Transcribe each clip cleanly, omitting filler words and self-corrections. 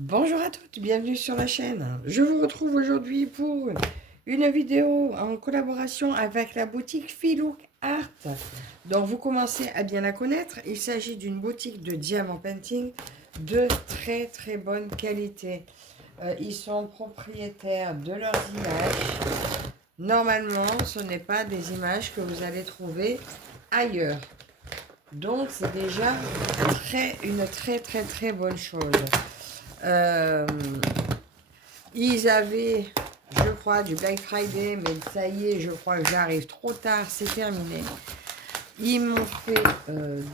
Bonjour à toutes, bienvenue sur la chaîne. Je vous retrouve aujourd'hui pour une vidéo en collaboration avec la boutique Filouk Art. Donc vous commencez à bien la connaître. Il s'agit d'une boutique de diamant painting de très bonne qualité. Ils sont propriétaires de leurs images. Normalement, ce n'est pas des images que vous allez trouver ailleurs. Donc c'est déjà une très bonne chose. Ils avaient, je crois, du Black Friday, mais ça y est, je crois que j'arrive trop tard, c'est terminé. Ils m'ont fait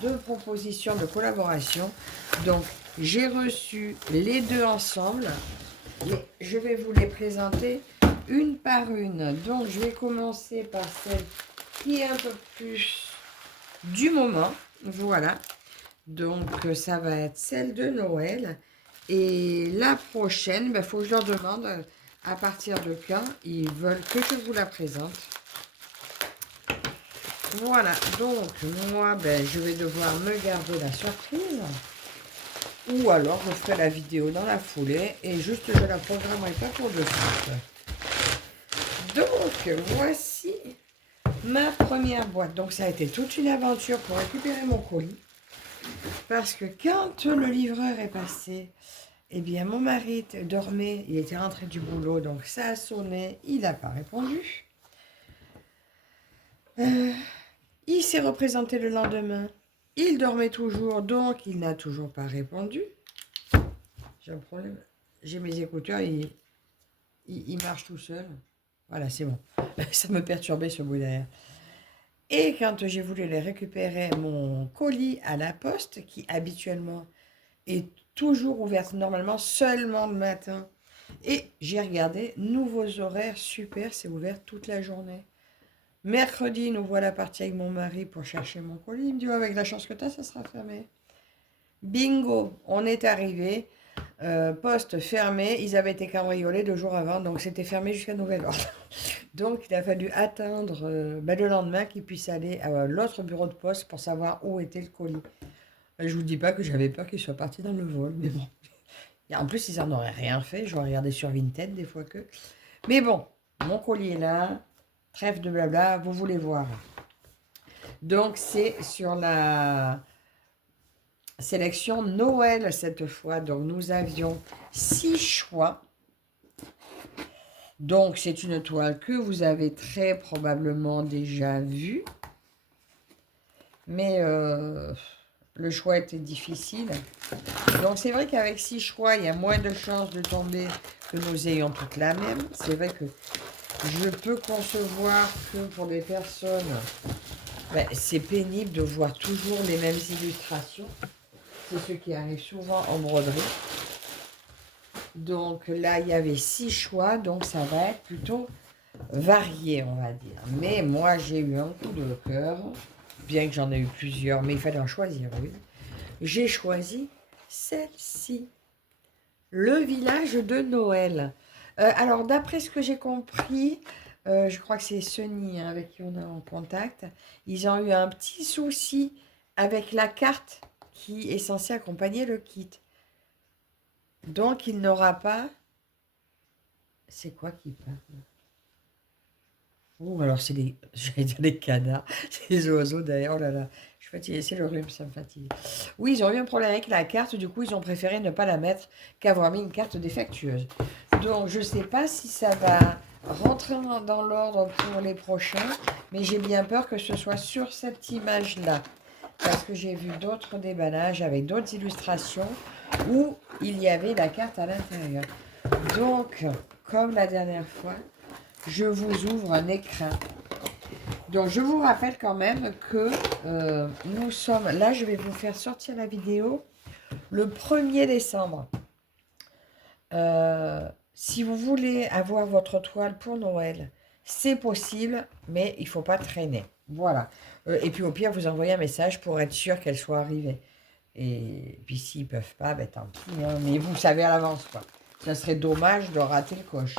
deux propositions de collaboration. Donc, j'ai reçu les deux ensemble. Et je vais vous les présenter une par une. Donc, je vais commencer par celle qui est un peu plus du moment. Voilà. Donc, ça va être celle de Noël. Et la prochaine, il faut que je leur demande à partir de quand ils veulent que je vous la présente. Voilà, donc moi, je vais devoir me garder la surprise. Ou alors, je ferai la vidéo dans la foulée et juste je la programmerai pas pour de suite. Donc, voici ma première boîte. Donc, ça a été toute une aventure pour récupérer mon colis. Parce que quand le livreur est passé, eh bien, mon mari dormait, il était rentré du boulot, donc ça a sonné, il n'a pas répondu. Il s'est représenté le lendemain, il dormait toujours, donc il n'a toujours pas répondu. J'ai un problème, j'ai mes écouteurs, il marche tout seul. Voilà, c'est bon. Ça me perturbait ce bruit derrière. Et quand j'ai voulu les récupérer, mon colis à la poste, qui habituellement est toujours ouverte, normalement seulement le matin. Et j'ai regardé, nouveaux horaires, super, c'est ouvert toute la journée. Mercredi, nous voilà partis avec mon mari pour chercher mon colis. Il me dit, oh, avec la chance que tu as, ça sera fermé. Bingo, on est arrivé, poste fermé, ils avaient été cambriolés 2 jours avant, donc c'était fermé jusqu'à nouvel ordre. Donc il a fallu attendre le lendemain qu'ils puissent aller à l'autre bureau de poste pour savoir où était le colis. Je vous dis pas que j'avais peur qu'ils soient partis dans le vol, mais bon. En plus, ils en auraient rien fait. J'aurais regardé sur Vinted des fois que. Mais bon, mon colis est là. Trêve de blabla, vous voulez voir. Donc, c'est sur la sélection Noël cette fois. Donc, nous avions 6 choix. Donc, c'est une toile que vous avez très probablement déjà vue. Mais le choix était difficile. Donc, c'est vrai qu'avec 6 choix, il y a moins de chances de tomber que nous ayons toutes la même. C'est vrai que je peux concevoir que pour des personnes, c'est pénible de voir toujours les mêmes illustrations. C'est ce qui arrive souvent en broderie. Donc là, il y avait 6 choix, donc ça va être plutôt varié, on va dire. Mais moi, j'ai eu un coup de cœur, bien que j'en ai eu plusieurs, mais il fallait en choisir une. J'ai choisi celle-ci, le village de Noël. Alors, d'après ce que j'ai compris, je crois que c'est Sony avec qui on est en contact. Ils ont eu un petit souci avec la carte qui est censée accompagner le kit. Donc, il n'aura pas... C'est quoi qui parle? Oh, alors c'est des... J'allais dire des canards. C'est des oiseaux d'ailleurs. Oh là là. Je suis fatiguée. C'est le rhume, ça me fatigue. Oui, ils ont eu un problème avec la carte. Du coup, ils ont préféré ne pas la mettre qu'avoir mis une carte défectueuse. Donc, je ne sais pas si ça va rentrer dans l'ordre pour les prochains. Mais j'ai bien peur que ce soit sur cette image-là. Parce que j'ai vu d'autres déballages avec d'autres illustrations où il y avait la carte à l'intérieur. Donc, comme la dernière fois, je vous ouvre un écran. Donc, je vous rappelle quand même que nous sommes... Là, je vais vous faire sortir la vidéo le 1er décembre. Si vous voulez avoir votre toile pour Noël, c'est possible, mais il ne faut pas traîner. Voilà. Et puis, au pire, vous envoyez un message pour être sûr qu'elle soit arrivée. Et puis, s'ils ne peuvent pas, tant pis. Hein. Mais vous savez à l'avance, quoi. Ça serait dommage de rater le coche.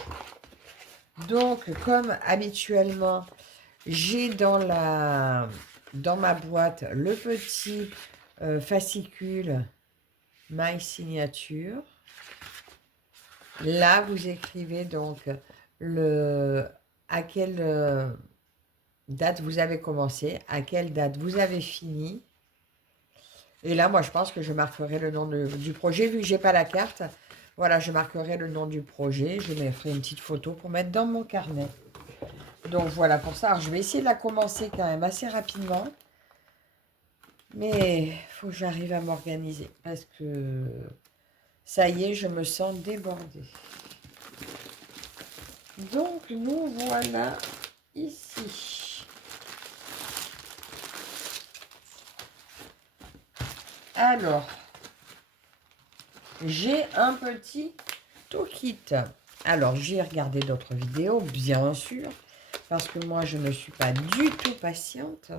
Donc, comme habituellement, j'ai dans ma boîte le petit fascicule My Signature. Là, vous écrivez donc à quelle date vous avez commencé, à quelle date vous avez fini. Et là, moi, je pense que je marquerai le nom du projet. Vu que j'ai pas la carte, voilà, je marquerai le nom du projet. Je mettrai une petite photo pour mettre dans mon carnet. Donc, voilà pour ça. Alors, je vais essayer de la commencer quand même assez rapidement. Mais il faut que j'arrive à m'organiser. Parce que ça y est, je me sens débordée. Donc, nous voilà ici. Alors, j'ai un petit toolkit. Alors, j'ai regardé d'autres vidéos, bien sûr, parce que moi, je ne suis pas du tout patiente.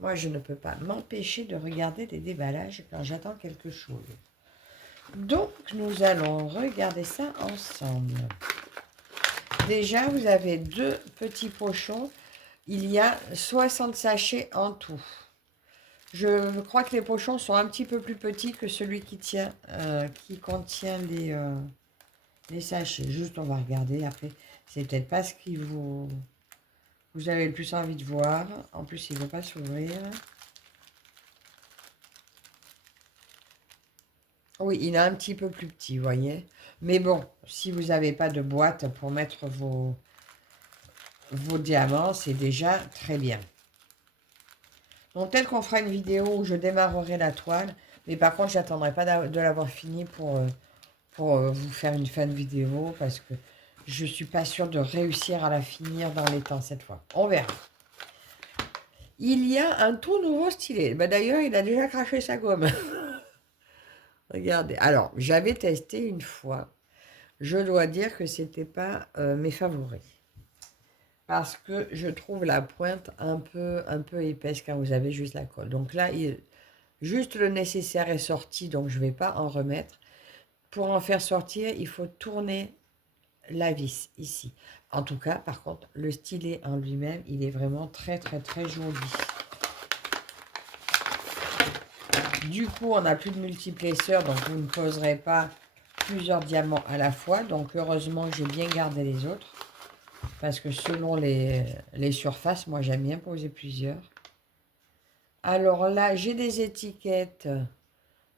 Moi, je ne peux pas m'empêcher de regarder des déballages quand j'attends quelque chose. Donc, nous allons regarder ça ensemble. Déjà, vous avez 2 petits pochons. Il y a 60 sachets en tout. Je crois que les pochons sont un petit peu plus petits que celui qui contient les sachets. Juste, on va regarder. Après, c'est peut-être pas ce qui vous avez le plus envie de voir. En plus, il ne veut pas s'ouvrir. Oui, il est un petit peu plus petit, vous voyez. Mais bon, si vous n'avez pas de boîte pour mettre vos diamants, c'est déjà très bien. Donc, tel qu'on fera une vidéo où je démarrerai la toile. Mais par contre, j'attendrai pas de l'avoir fini pour vous faire une fin de vidéo parce que je ne suis pas sûre de réussir à la finir dans les temps cette fois. On verra. Il y a un tout nouveau stylet. Ben, d'ailleurs, il a déjà craché sa gomme. Regardez. Alors, j'avais testé une fois. Je dois dire que ce n'était pas mes favoris. Parce que je trouve la pointe un peu épaisse quand vous avez juste la colle. Donc là, juste le nécessaire est sorti, donc je ne vais pas en remettre. Pour en faire sortir, il faut tourner la vis ici. En tout cas, par contre, le stylet en lui-même, il est vraiment très joli. Du coup, on n'a plus de multiplesseur, donc vous ne poserez pas plusieurs diamants à la fois. Donc, heureusement que j'ai bien gardé les autres. Parce que selon les surfaces, moi, j'aime bien poser plusieurs. Alors là, j'ai des étiquettes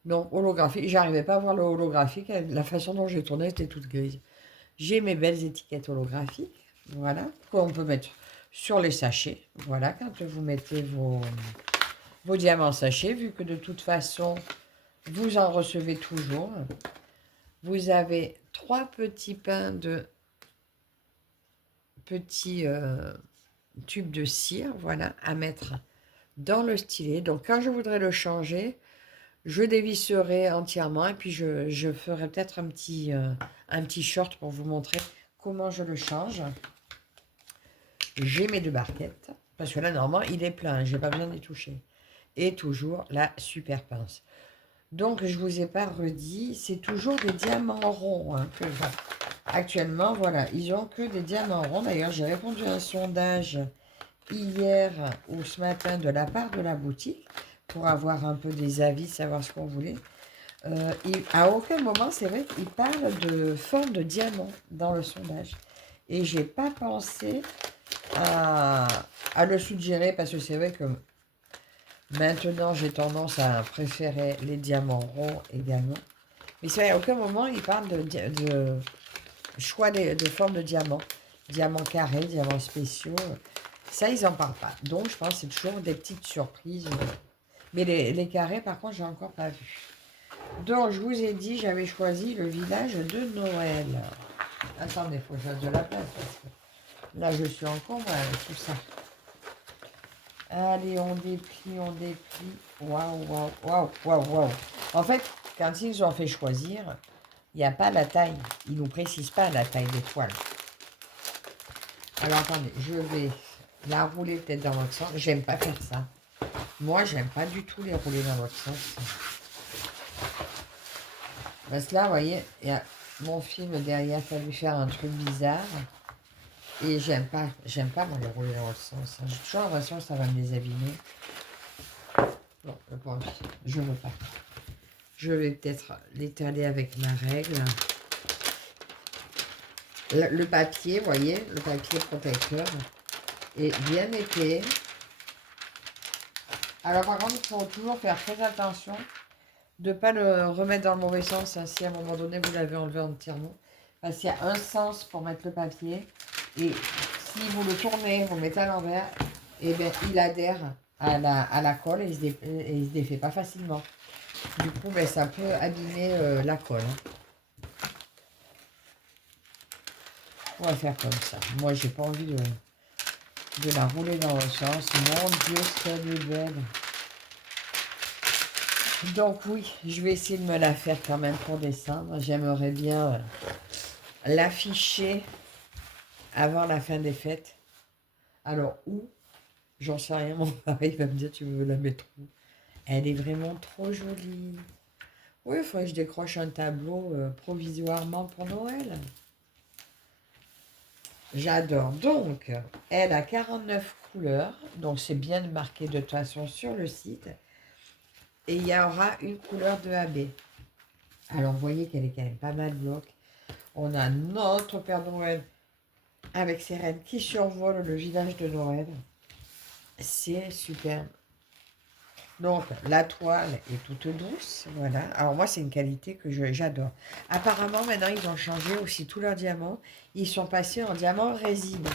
donc holographiques. J'arrivais pas à voir le holographique. La façon dont j'ai tourné était toute grise. J'ai mes belles étiquettes holographiques. Voilà. Qu'on peut mettre sur les sachets. Voilà, quand vous mettez vos diamants sachets, vu que de toute façon, vous en recevez toujours. Vous avez 3 petits pains de petits tubes de cire, voilà, à mettre dans le stylet. Donc, quand je voudrais le changer, je dévisserai entièrement et puis je ferai peut-être un petit short pour vous montrer comment je le change. J'ai mes 2 barquettes, parce que là, normalement, il est plein, je n'ai pas besoin d'y toucher. Et toujours la super pince. Donc, je ne vous ai pas redit, c'est toujours des diamants ronds que j'ai. Actuellement, voilà, ils n'ont que des diamants ronds. D'ailleurs, j'ai répondu à un sondage hier ou ce matin de la part de la boutique pour avoir un peu des avis, savoir ce qu'on voulait. Et à aucun moment, c'est vrai qu'ils parlent de forme de diamant dans le sondage. Et j'ai pas pensé à le suggérer parce que c'est vrai que maintenant, j'ai tendance à préférer les diamants ronds également. Mais c'est vrai, à aucun moment, ils parlent de choix de forme de diamant. Diamants carrés, diamants spéciaux. Ça, ils n'en parlent pas. Donc, je pense que c'est toujours des petites surprises. Mais les carrés, par contre, j'ai encore pas vu. Donc, je vous ai dit, j'avais choisi le village de Noël. Attendez, il faut que je fasse de la place. Parce que là, je suis encore tout ça. Allez, on déplie, on déplie. Waouh, waouh, waouh, waouh, waouh. En fait, quand ils ont fait choisir, il n'y a pas la taille. Ils ne nous précisent pas la taille des toiles. Alors, attendez, je vais la rouler peut-être dans l'autre sens. J'aime pas faire ça. Moi, j'aime pas du tout les rouler dans l'autre sens. Parce que là, vous voyez, il y a mon film derrière, il a fallu faire un truc bizarre. Et j'aime pas moi les rouler dans l'autre sens. J'ai toujours l'impression que ça va me les abîmer. Non, je veux pas. Je vais peut-être l'étaler avec ma règle. Le papier, vous voyez, le papier protecteur est bien épais. Alors par contre, il faut toujours faire très attention de ne pas le remettre dans le mauvais sens, hein, si à un moment donné vous l'avez enlevé entièrement. Parce qu'il y a un sens pour mettre le papier. Et si vous le tournez, vous le mettez à l'envers, et bien il adhère à la colle et il se défait pas facilement. Du coup, ben, ça peut abîmer la colle. Hein. On va faire comme ça. Moi, j'ai pas envie de la rouler dans le sens. Mon Dieu, qu'elle est belle. Donc oui, je vais essayer de me la faire quand même pour décembre. J'aimerais bien l'afficher avant la fin des fêtes. Alors où? J'en sais rien, mon mari va me dire tu veux la mettre où? Elle est vraiment trop jolie. Oui, il faudrait que je décroche un tableau provisoirement pour Noël. J'adore. Donc, elle a 49 couleurs. Donc, c'est bien marqué de toute façon sur le site. Et il y aura une couleur de AB. Alors, vous voyez qu'elle est quand même pas mal bloc. On a notre Père Noël avec ses reines qui survolent le village de Noël. C'est superbe. Donc, la toile est toute douce, voilà. Alors moi, c'est une qualité que j'adore. Apparemment, maintenant, ils ont changé aussi tous leurs diamants. Ils sont passés en diamant résine.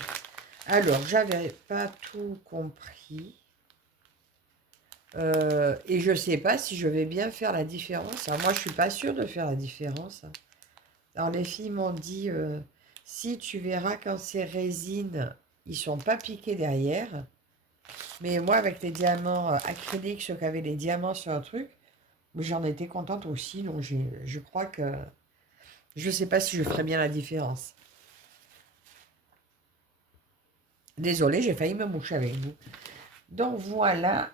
Alors, j'avais pas tout compris. Et je sais pas si je vais bien faire la différence. Alors moi, je suis pas sûre de faire la différence. Alors, les filles m'ont dit, si tu verras quand c'est résine, ils sont pas piqués derrière. Mais moi, avec les diamants acryliques, ceux qui avaient les diamants sur un truc, j'en étais contente aussi. Donc, je crois que... Je ne sais pas si je ferai bien la différence. Désolée, j'ai failli me moucher avec vous. Donc, voilà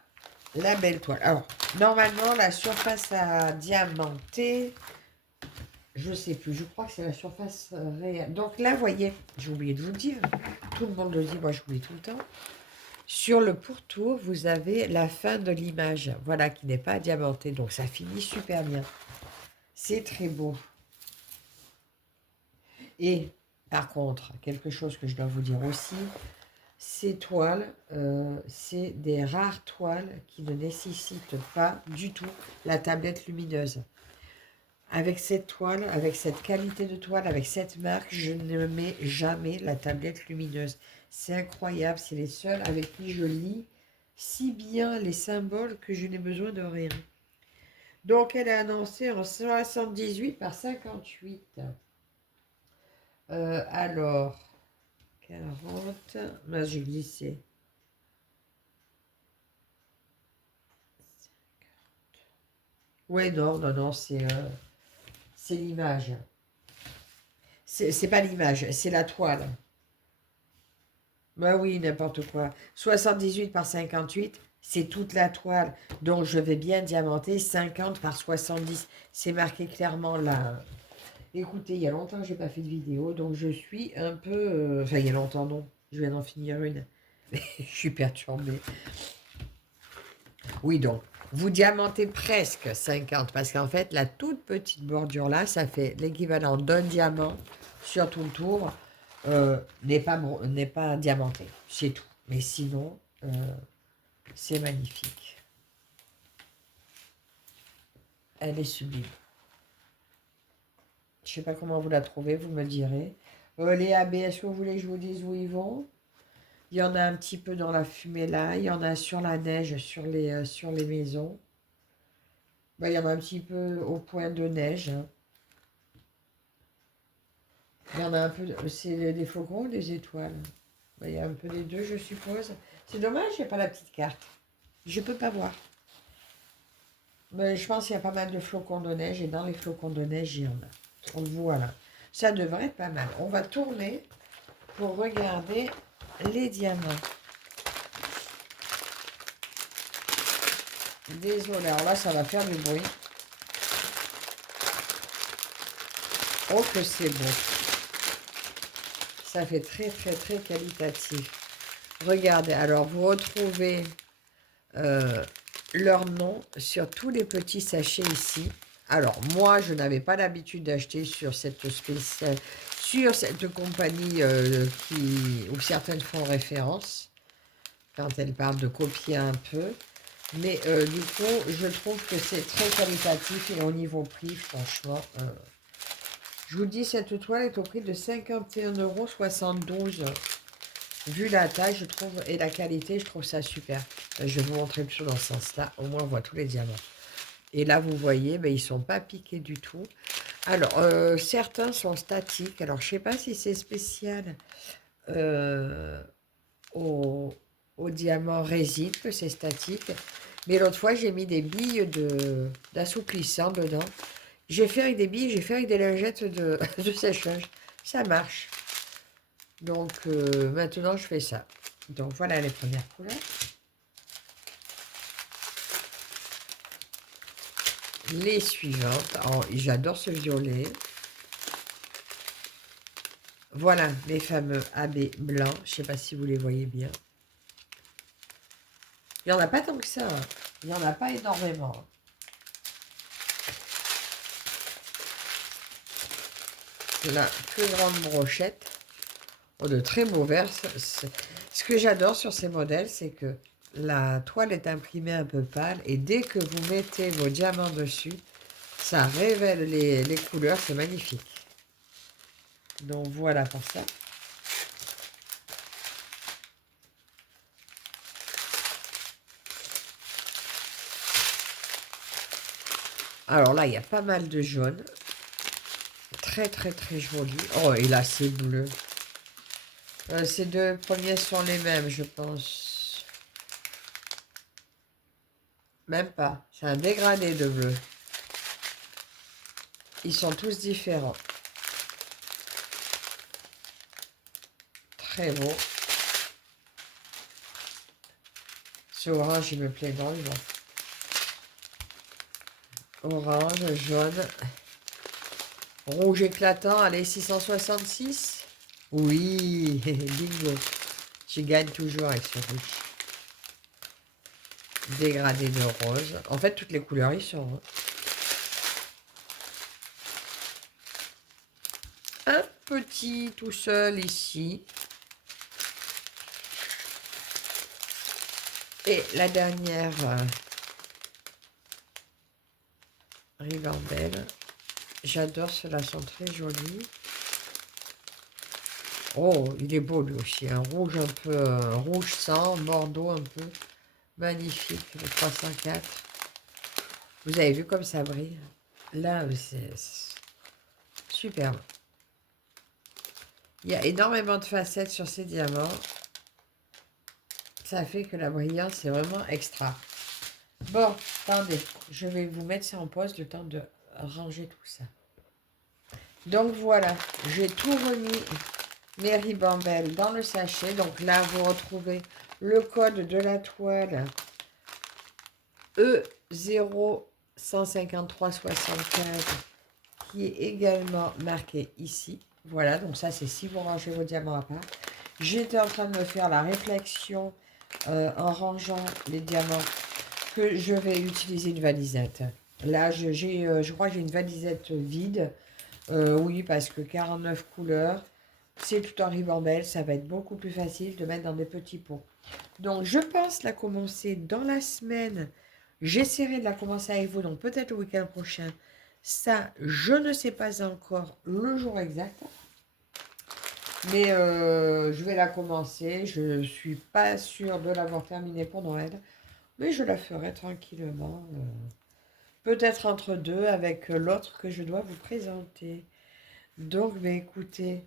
la belle toile. Alors, normalement, la surface à diamanter, je ne sais plus. Je crois que c'est la surface réelle. Donc là, vous voyez, j'ai oublié de vous le dire. Tout le monde le dit, moi, j'oublie tout le temps. Sur le pourtour, vous avez la fin de l'image, voilà, qui n'est pas diamantée. Donc, ça finit super bien. C'est très beau. Et, par contre, quelque chose que je dois vous dire aussi, ces toiles, c'est des rares toiles qui ne nécessitent pas du tout la tablette lumineuse. Avec cette toile, avec cette qualité de toile, avec cette marque, je ne mets jamais la tablette lumineuse. C'est incroyable, c'est les seuls avec qui je lis si bien les symboles que je n'ai besoin de rien. Donc, elle est annoncée en 78 par 58. Alors, 40. Là, j'ai glissé. Ouais, non, non, non, c'est l'image. C'est pas l'image, c'est la toile. Bah oui, n'importe quoi. 78 par 58, c'est toute la toile. Donc, je vais bien diamanter 50 par 70. C'est marqué clairement là. Écoutez, il y a longtemps que je n'ai pas fait de vidéo, donc je suis un peu... Enfin, il y a longtemps, non. Je viens d'en finir une. Je suis perturbée. Oui, donc, vous diamantez presque 50, parce qu'en fait, la toute petite bordure là, ça fait l'équivalent d'un diamant sur tout le tour, n'est pas diamanté, c'est tout. Mais sinon, c'est magnifique. Elle est sublime. Je ne sais pas comment vous la trouvez, vous me direz. Les AB, est-ce que vous voulez que je vous dise où ils vont? Il y en a un petit peu dans la fumée là, il y en a sur la neige, sur les maisons. Ben, il y en a un petit peu au point de neige. Hein. Il y en a un peu, c'est des flocons ou des étoiles? Ben, il y a un peu des deux, je suppose. C'est dommage, il n'y a pas la petite carte. Je ne peux pas voir. Mais je pense qu'il y a pas mal de flocons de neige et dans les flocons de neige, il y en a. Donc voilà. Ça devrait être pas mal. On va tourner pour regarder les diamants. Désolé, alors là, ça va faire du bruit. Oh, que c'est beau. Ça fait très, très, très qualitatif. Regardez, alors vous retrouvez leur nom sur tous les petits sachets ici. Alors, moi, je n'avais pas l'habitude d'acheter sur sur cette compagnie où certaines font référence quand elles parlent de copier un peu. Mais du coup, je trouve que c'est très qualitatif et au niveau prix, franchement, je vous dis, cette toile est au prix de 51,72 €. Vu la taille, je trouve, et la qualité, je trouve ça super. Je vais vous montrer plutôt dans ce sens-là, au moins on voit tous les diamants. Et là, vous voyez, ben, ils ne sont pas piqués du tout. Alors, certains sont statiques. Alors, je ne sais pas si c'est spécial au, au diamant résine, que c'est statique. Mais l'autre fois, j'ai mis des billes d'assouplissant dedans. J'ai fait avec des billes, j'ai fait avec des lingettes de séchage. Ça marche. Donc, maintenant, je fais ça. Donc, voilà les premières couleurs. Les suivantes. Oh, j'adore ce violet. Voilà les fameux AB blancs. Je ne sais pas si vous les voyez bien. Il n'y en a pas tant que ça. Hein. Il n'y en a pas énormément. La plus grande brochette. Oh, de très beaux verres. Ce que j'adore sur ces modèles, c'est que la toile est imprimée un peu pâle. Et dès que vous mettez vos diamants dessus, ça révèle les couleurs. C'est magnifique. Donc voilà pour ça. Alors là, il y a pas mal de jaune. Très, très, très joli. Oh, et là, c'est bleu. Ces deux premiers sont les mêmes, je pense. Même pas. C'est un dégradé de bleu. Ils sont tous différents. Très beau. Ce orange, il me plaît énormément. Orange, jaune. Rouge éclatant, allez, 666. Oui, bingo. Je gagne toujours avec ce rouge. Dégradé de rose. En fait, toutes les couleurs, ils sont. Hein. Un petit tout seul ici. Et la dernière ribambelle. J'adore, ceux-là sont très jolis. Oh, il est beau lui aussi. Un rouge un peu, rouge sang, bordeaux un peu. Magnifique, le 304. Vous avez vu comme ça brille? Là, c'est superbe. Il y a énormément de facettes sur ces diamants. Ça fait que la brillance, c'est vraiment extra. Bon, attendez, je vais vous mettre ça en pause, le temps de ranger tout ça. Donc voilà, j'ai tout remis, mes ribambelles, dans le sachet. Donc là, vous retrouvez le code de la toile E015375 qui est également marqué ici. Voilà, donc ça, c'est si vous rangez vos diamants à part. J'étais en train de me faire la réflexion en rangeant les diamants que je vais utiliser une valisette. Là, je crois que j'ai une valisette vide. Oui, parce que 49 couleurs, c'est tout en ribambelle. Ça va être beaucoup plus facile de mettre dans des petits pots. Donc, je pense la commencer dans la semaine. J'essaierai de la commencer avec vous, donc peut-être le week-end prochain. Ça, je ne sais pas encore le jour exact. Mais je vais la commencer. Je ne suis pas sûre de l'avoir terminée pour Noël. Mais je la ferai tranquillement. Peut-être entre deux avec l'autre que je dois vous présenter. Donc, ben, écoutez,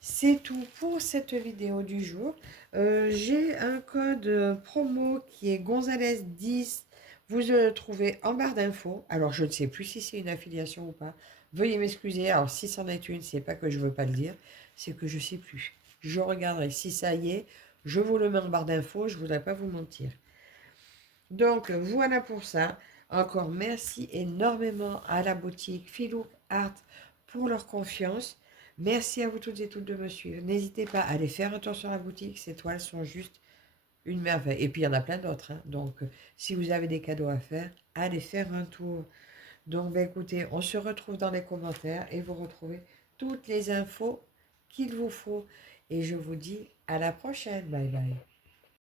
c'est tout pour cette vidéo du jour. J'ai un code promo qui est Gonzalez10. Vous le trouvez en barre d'infos. Alors, je ne sais plus si c'est une affiliation ou pas. Veuillez m'excuser. Alors, si c'en est une, c'est pas que je ne veux pas le dire, c'est que je ne sais plus. Je regarderai. Si ça y est, je vous le mets en barre d'infos. Je ne voudrais pas vous mentir. Donc, voilà pour ça. Encore merci énormément à la boutique Philou Art pour leur confiance. Merci à vous toutes et toutes de me suivre. N'hésitez pas à aller faire un tour sur la boutique. Ces toiles sont juste une merveille. Et puis, il y en a plein d'autres. Hein. Donc, si vous avez des cadeaux à faire, allez faire un tour. Donc, ben, écoutez, on se retrouve dans les commentaires et vous retrouvez toutes les infos qu'il vous faut. Et je vous dis à la prochaine. Bye bye.